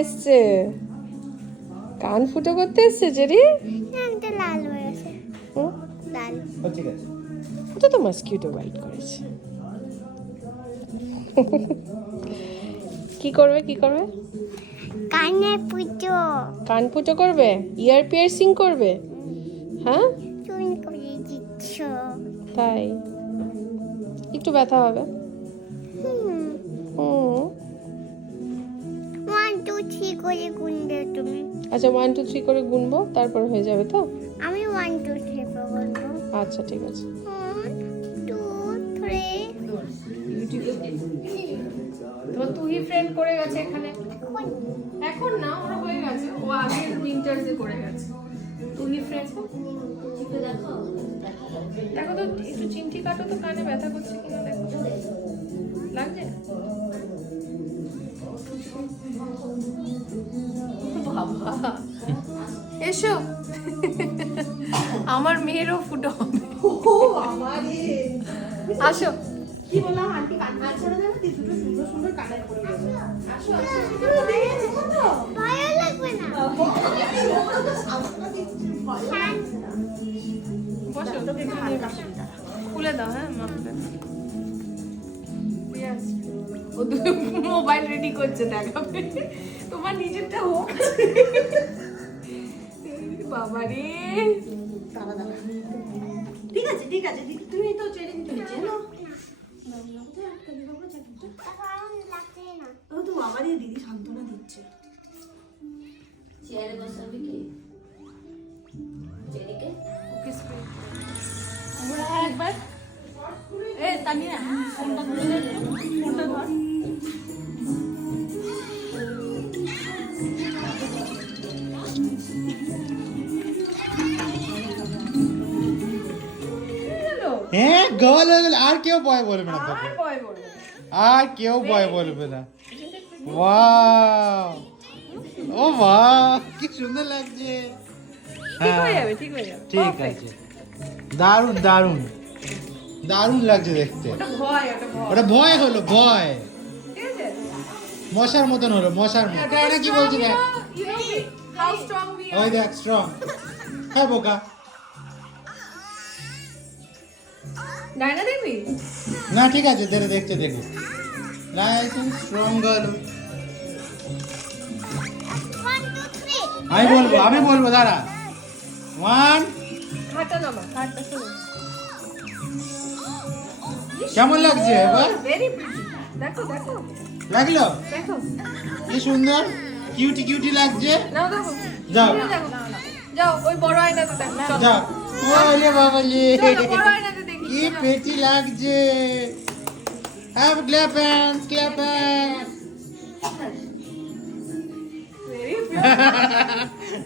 এসছে কান ফুটো করতে এসছে জেরি। একটা লাল হয়ে আছে। লাল ঠিক আছে। ওটা তো মস্কিটো বাইট করেছে। কি করবে কি করবে? কানে পুজো কান ফুটো করবে, ইয়ার পিয়ার্সিং করবে। হ্যাঁ চুন করে দিচ্ছ। তাই একটু ব্যথা হবে। হুম হুম 1 2 3 করে গুনবে তুমি। আচ্ছা 1 2 3 করে গুনবো, তারপর হয়ে যাবে তো। আমি 1 2 3 বলবো। আচ্ছা ঠিক আছে। 1 2 3 তো তুই ফ্রেন্ড করে গেছে এখানে। এখন না, ওরা হয়ে গেছে, ও আগে উইন্টার্সে করে গেছে। তুই ফ্রেন্ড দেখো দেখো তো, একটু চিমটি কাটো তো, কানে ব্যথা করছে কিনা দেখো, লাগছে? বাবা এসো, আমার মেয়েরও ফুটো হবে। আসো। কি বললাম আন্টি কান করে দেবে, তুই দুটো সুন্দর সুন্দর কানের করে দেবে। আসো ভালো লাগবে না। বসো, খুলে দাও। হ্যাঁ মামা ও মোবাইল রেডি করছে, দেখাবে। তোমার নিজেরটা হোক। বাবা রে, দাঁড়া দাঁড়া, ঠিক আছে ঠিক আছে, তুমি তো ছেড়ে দিতে হচ্ছে না। কারণ লাগছে না। ও তো বাবারই দিদি সান্ত্বনা দিচ্ছে। চেয়ারে বসাবে কি জেরিকে? একবার এ তানিয়া ফোনটা ধরে দে, ফোনটা ধর। হ্যাঁ গোল হয়ে গেল, আর কেউ ভয় বলবে না তোকে, আর ভয় করবে না। আর কেউ ভয় বলবে না। ওয়াও, ও বাহ কি সুন্দর লাগছে। ঠিক হয়ে যাবে, ঠিক হয়ে যাবে। ঠিক আছে, দারুণ দারুণ দারুণ লাগছে দেখতে। ওটা ভয়, ওটা ভয়। ওটা ভয় হলো, ভয় ঠিক আছে? মশার মতন হলো, মশার মতন। এটা কি বলছি দেখ, You know how strong we ওই are. দেখ স্ট্রং। হ্যাঁ বোকা, ডায়না দেখবি? না ঠিক আছে, ধরে দেখছে দেখো, লাইসেন্স স্ট্রং গেল। 1 2 3 আমি বলবো দাঁড়া। 1, হাতটা নামা, হাতটা শোনো। কেমন লাগছে এবার? Very pretty. দেখো দেখো লাগলো দেখো, কি সুন্দর, কিউটি কিউটি লাগছে। নাও দেখো, যাও। তুমিও দেখো। যাও ওই বড় আয়নাতে দেখো, চলো। যাও, ওলে বাবালে চলো বড় আয়নাতে দেখি। কি পেটি লাগছে। Have clap hands, clap hands. Very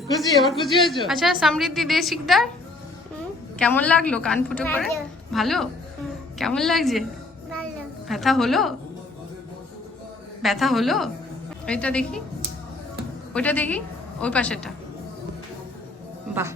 খুশি, এবার খুশি হয়েছো? আচ্ছা সমৃদ্ধি দে শিকদার, কেমন লাগলো কান ফুটো করে? ভালো? কেমন লাগছে? ভালো। ব্যথা হলো? ব্যথা হলো? ওইটা দেখি, ওইটা দেখি, ওই পাশেরটা। বাহ